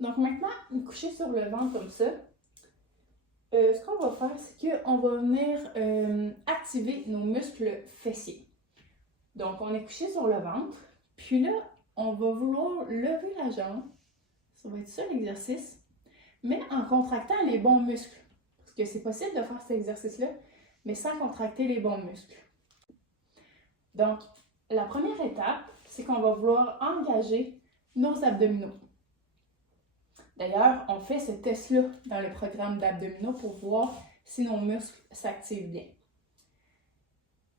Donc maintenant, coucher sur le ventre comme ça, ce qu'on va faire, c'est qu'on va venir activer nos muscles fessiers. Donc on est couché sur le ventre, puis là, on va vouloir lever la jambe. Ça va être ça l'exercice, mais en contractant les bons muscles. Parce que c'est possible de faire cet exercice-là, mais sans contracter les bons muscles. Donc, la première étape, c'est qu'on va vouloir engager nos abdominaux. D'ailleurs, on fait ce test-là dans le programme d'abdominaux pour voir si nos muscles s'activent bien.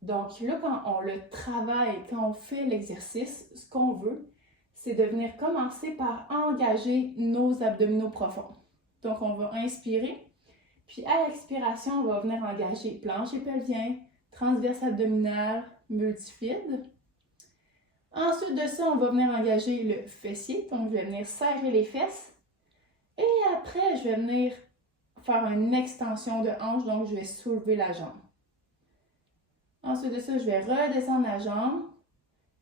Donc là, quand on le travaille, quand on fait l'exercice, ce qu'on veut, c'est de venir commencer par engager nos abdominaux profonds. Donc, on va inspirer, puis à l'expiration, on va venir engager plancher pelvien, transverse abdominal, multifide. Ensuite de ça, on va venir engager le fessier, donc je vais venir serrer les fesses. Et après, je vais venir faire une extension de hanche, donc je vais soulever la jambe. Ensuite de ça, je vais redescendre la jambe,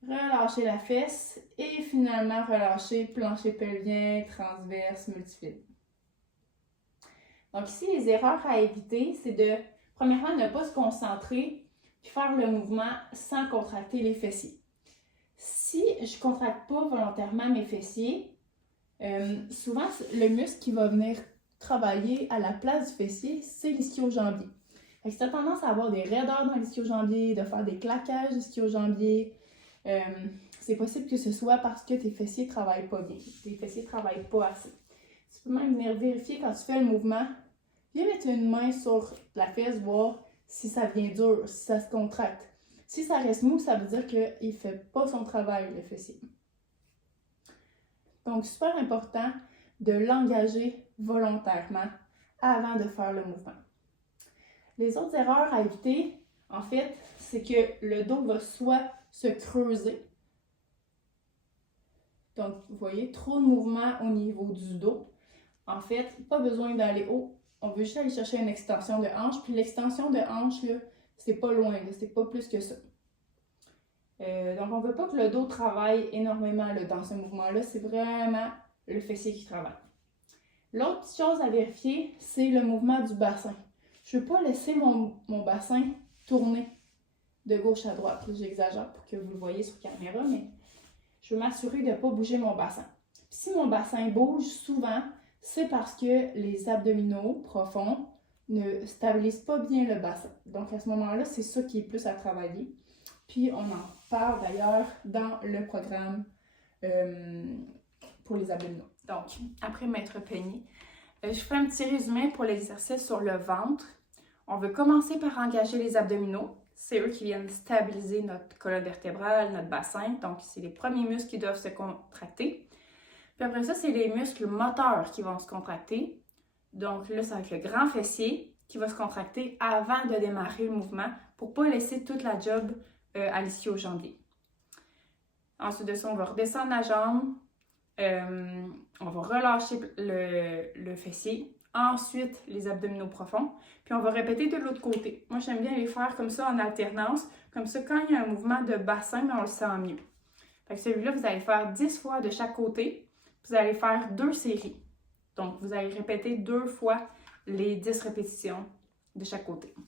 relâcher la fesse et finalement relâcher plancher pelvien, transverse, multifide. Donc ici, les erreurs à éviter, c'est de, premièrement, ne pas se concentrer puis faire le mouvement sans contracter les fessiers. Si je ne contracte pas volontairement mes fessiers, souvent, le muscle qui va venir travailler à la place du fessier, c'est l'ischio-jambier. Si tu as tendance à avoir des raideurs dans l'ischio-jambier, de faire des claquages d'ischio-jambier, c'est possible que ce soit parce que tes fessiers ne travaillent pas bien, tes fessiers ne travaillent pas assez. Tu peux même venir vérifier quand tu fais le mouvement, viens mettre une main sur la fesse, voir si ça devient dur, si ça se contracte. Si ça reste mou, ça veut dire qu'il ne fait pas son travail, le fessier. Donc, super important de l'engager volontairement avant de faire le mouvement. Les autres erreurs à éviter, en fait, c'est que le dos va soit se creuser. Donc, vous voyez, trop de mouvement au niveau du dos. En fait, pas besoin d'aller haut. On veut juste aller chercher une extension de hanche. Puis l'extension de hanche, là, c'est pas loin, c'est pas plus que ça. Donc, on ne veut pas que le dos travaille énormément là, dans ce mouvement-là. C'est vraiment le fessier qui travaille. L'autre chose à vérifier, c'est le mouvement du bassin. Je ne veux pas laisser mon bassin tourner de gauche à droite. J'exagère pour que vous le voyez sur caméra, mais je veux m'assurer de ne pas bouger mon bassin. Puis si mon bassin bouge souvent, c'est parce que les abdominaux profonds ne stabilisent pas bien le bassin. Donc à ce moment-là, c'est ça qui est plus à travailler. Puis on en parle d'ailleurs dans le programme pour les abdominaux. Donc, après m'être peignée, je fais un petit résumé pour l'exercice sur le ventre. On veut commencer par engager les abdominaux. C'est eux qui viennent stabiliser notre colonne vertébrale, notre bassin. Donc, c'est les premiers muscles qui doivent se contracter. Puis après ça, c'est les muscles moteurs qui vont se contracter. Donc là, ça va être le grand fessier qui va se contracter avant de démarrer le mouvement pour ne pas laisser toute la job à l'ischio-jambier. Ensuite de ça, on va redescendre la jambe. On va relâcher le fessier. Ensuite, les abdominaux profonds. Puis on va répéter de l'autre côté. Moi, j'aime bien les faire comme ça en alternance. Comme ça, quand il y a un mouvement de bassin, on le sent mieux. Fait que celui-là, vous allez faire 10 fois de chaque côté. Vous allez faire 2 séries. Donc, vous allez répéter 2 fois les 10 répétitions de chaque côté.